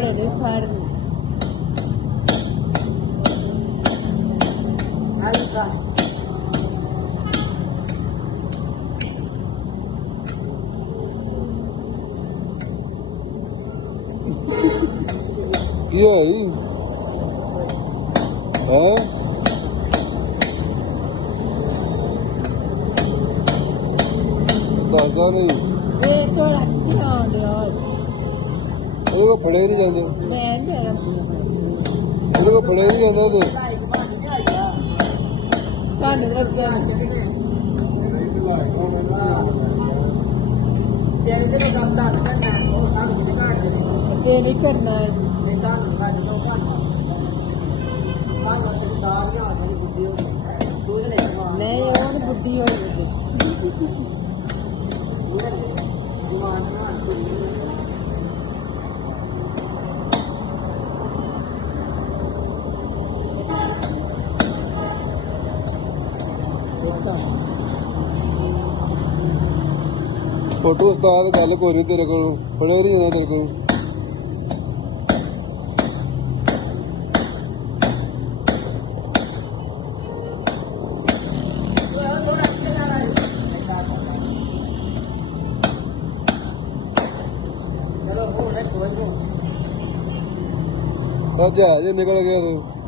बड़े नहीं फाड़ ये है ਦੱਸਦਾ ਨਹੀਂ ਇਹ ਥੋੜਾ ਧਿਆਨ ਦਿਓ ਉਹਦੇ ਕੋਲ ਫੜੇ ਨਹੀਂ ਜਾਂਦੇ ਮੈਂ ਮੇਰਾ ਉਹਦੇ ਕੋਲ ਫੜੇ ਨਹੀਂ ਜਾਂਦੇ ਉਹਦੇ ਕਾਨ ਰੱਜਾ ਤੇਰੇ ਦੇ ਕੰਮ ਸਾਥ ਕਰਨਾ ਉਹ ਸਾਥ ਸਿਖਾ ਦੇ ਤੇ ਨਹੀਂ ਕਰਨਾ ਹੈ ਨਿਸ਼ਾਨ ਕੱਢ ਦੋ ਕੱਢ ਕਾਹ ਸਰਦਾਰ ਨਾ ਜਿਹੜੀ ਬੁੱਧੀ ਹੋ ਨਹੀਂ ਉਹ ਬੁੱਧੀ ਹੋ ਗਈ ਫੋਟੋ ਉਸਤਾਦ ਗੱਲ ਕੋਈ ਨਹੀਂ ਤੇਰੇ ਕੋਲ ਫੜਿਆ ਨਹੀਂ ਜਾਣਾ ਤੇਰੇ ਕੋਲ ਜਹਾਜ਼ ਨਿਕਲ ਗਿਆ ਤੂੰ